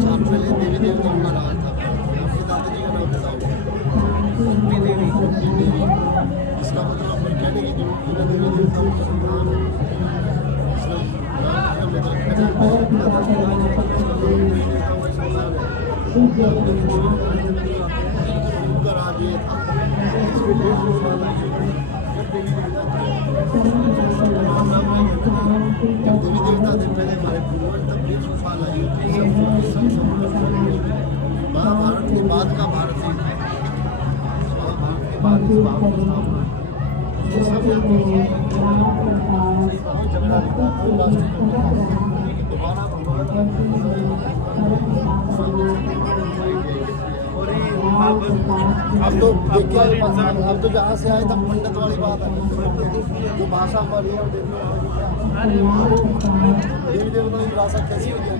साल पहले देवी देवताओं का राज था। आपके दादाजी का नाम बताओ। कुंती देवी। इसका मतलब हम कहने की जरूरत है देवी देवताओं का संग्राम है। इसमें राम में तो देवी देवताओं का संग्राम है। उनका राज ये था। इसमें 150 साल लगे। जब देवी देवता थे पहले हमारे पूर्वज, तब 150 साल लगे। महाभारत के बाद का भारत ही था। महाभारत के बाद इस भाव को स्थापना ये सब बहुत झगड़ा था। कोई राष्ट्र दोबारा भगवान अब तो जहाँ से आए तब पंडित वाली बात है। जो भाषा हमारी है देवी देवताओं की भाषा कैसी होती है।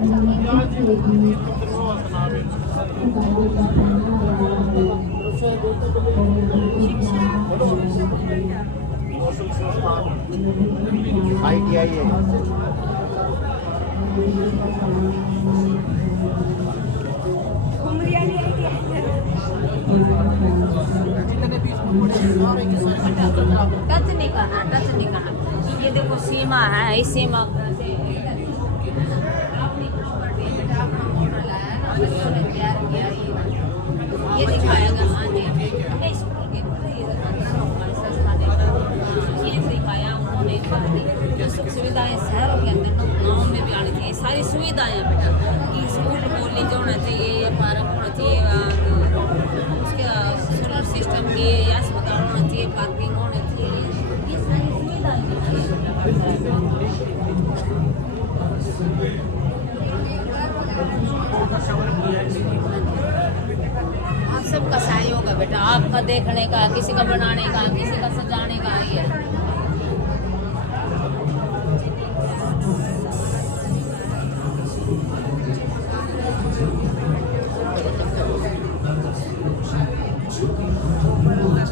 ITI है। टच नहीं करना। ये देखो सीमा है, इस सीमा ये दिखाएगा। हाँ जी, ये दिखाया उन्होंने। जो सुख सुविधाएं शहरों के अंदर गाँव में भी आनी चाहिए, सारी सुविधाएं बेटा कि स्कूल कॉलेज होना चाहिए, पार्क होना चाहिए, उसके सोलर सिस्टम के अस्पताल होना चाहिए, पार्किंग होना चाहिए, ये सारी सुविधाएं आप सबका सहयोग है बेटा, आपका देखने का, किसी का बनाने का, किसी का सजाने का ही है।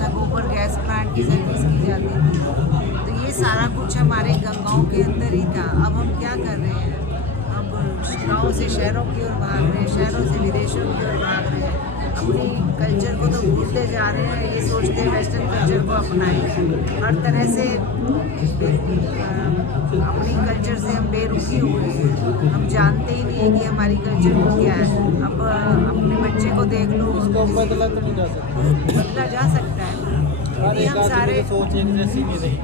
गोबर गैस प्लांट की सर्विस की जाती थी। तो ये सारा कुछ हमारे गंगाओं के अंदर ही था। अब हम क्या कर रहे हैं, अब गाँव से शहरों की ओर भाग रहे हैं, शहरों से विदेशों की ओर भाग रहे हैं। अपनी कल्चर को तो भूलते जा रहे हैं। ये सोचते हैं वेस्टर्न कल्चर को अपनाएं। हर तरह से अपनी कल्चर से हम बेरुखी हो गए हैं। हम जानते ही नहीं है कि हमारी कल्चर को क्या है। अब अपने बच्चे को देख लो, इसको बदला तो नहीं जा सकता। बदला जा सकता है ना। यदि हम सारे सोच एक जैसी नहीं रही।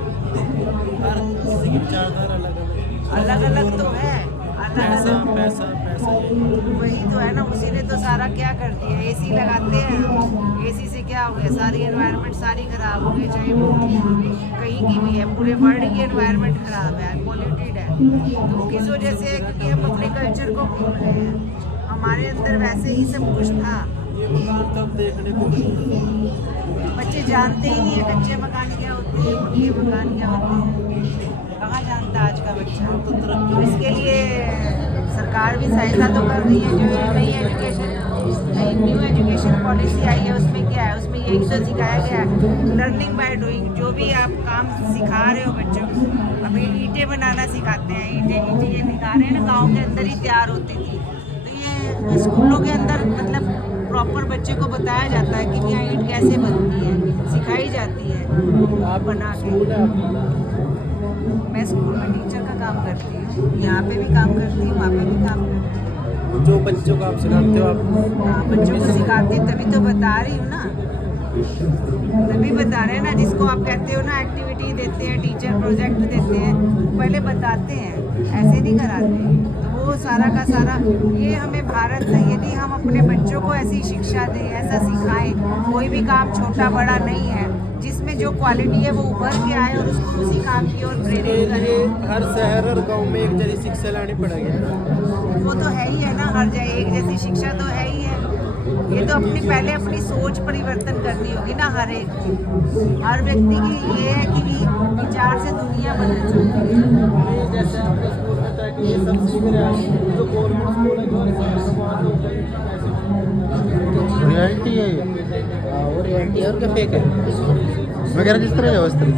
हर किसी की विचारधारा अलग अलग तो है, पैसा वही तो है ना। उसी ने तो सारा क्या कर दिया। एसी लगाते हैं, एसी से क्या हो गया, सारी एनवायरनमेंट सारी खराब हो गई। चाहे वो कहीं की भी है, पूरे वर्ल्ड की एनवायरनमेंट खराब है, पॉल्यूटेड है। तो किस वजह से है, क्योंकि हम अपने कल्चर को भूल रहे हैं। हमारे अंदर वैसे ही सब कुछ था। तब देखने को बच्चे जानते ही नहीं है कच्चे मकान क्या होते हैं, पक्के मकान क्या होते हैं। कहाँ जानता आज का बच्चा। तो इसके लिए सरकार भी सहायता तो कर रही है। जो नई न्यू एजुकेशन पॉलिसी आई है, उसमें क्या है, उसमें यही तो सिखाया गया है, लर्निंग बाय डूइंग। जो भी आप काम सिखा रहे हो बच्चों को, अभी ईंटें बनाना सिखाते हैं। ईंटें ये दिखा रहे हैं ना, गाँव के अंदर ही तैयार होती थी। तो ये स्कूलों के अंदर मतलब प्रॉपर बच्चे को बताया जाता है कि यहाँ ईंट कैसे बनती है, सिखाई जाती है बना के। मैं स्कूल में टीचर का काम करती हूँ, यहाँ पे भी काम करती हूँ, वहाँ पे भी काम करती हूँ। जो बच्चों को आप सिखाते हो आप? हाँ, बच्चों को सिखाती हूँ, तभी तो बता रही हूँ ना। तभी बता रहे हैं ना। जिसको आप कहते हो ना एक्टिविटी देते हैं, टीचर प्रोजेक्ट देते हैं, पहले बताते हैं, ऐसे नहीं कराते। तो वो सारा का सारा ये हमें भारत है। यदि हम अपने बच्चों को ऐसी शिक्षा दें, ऐसा सिखाएं, कोई भी काम छोटा बड़ा नहीं है, जिसमें जो क्वालिटी है वो उभर के आए और उसको उसी काम की ओर प्रेरित करें। हर शहर और गांव में एक जैसी शिक्षा लानी पड़ेगी। वो तो है ही है ना, हर जगह एक जैसी शिक्षा तो है ही है। ये तो पहले अपनी सोच परिवर्तन करनी होगी ना। हर व्यक्ति की ये है कि विचार से दुनिया बदल सकती है। जैसे आपके स्कूल में था कि ये सब सीख रहे हैं, जो गवर्नमेंट स्कूल है रियलिटी है ये। वो रियलिटी है और क्या फेक है? मैं कह रहा जिस तरह है उस तरह।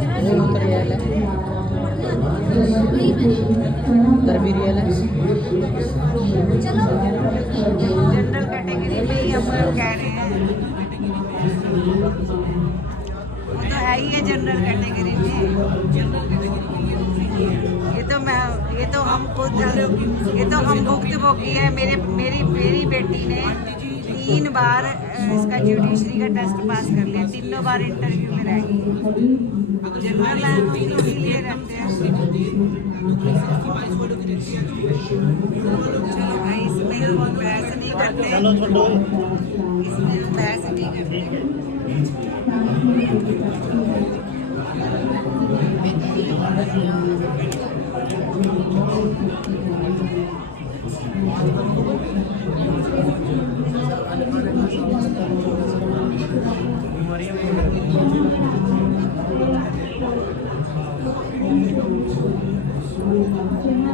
वही मैंने उधर भी रियल है। चलो जनरल कैटेगरी में ही हम कह रहे हैं, वो तो है ही है जनरल कैटेगरी में। ये तो हम खुद, ये तो हम भुक्तभोगी है। मेरी बेटी ने 3 बार इसका जुडिशरी का टेस्ट पास कर लिया, तीनों बार इंटरव्यू में रह गई। जनरल है हम इसीलिए रहते हैं। चलो भाई, इसमें हम बहस नहीं करते, चलो छोड़ो। इसमें हम बहस नहीं करते।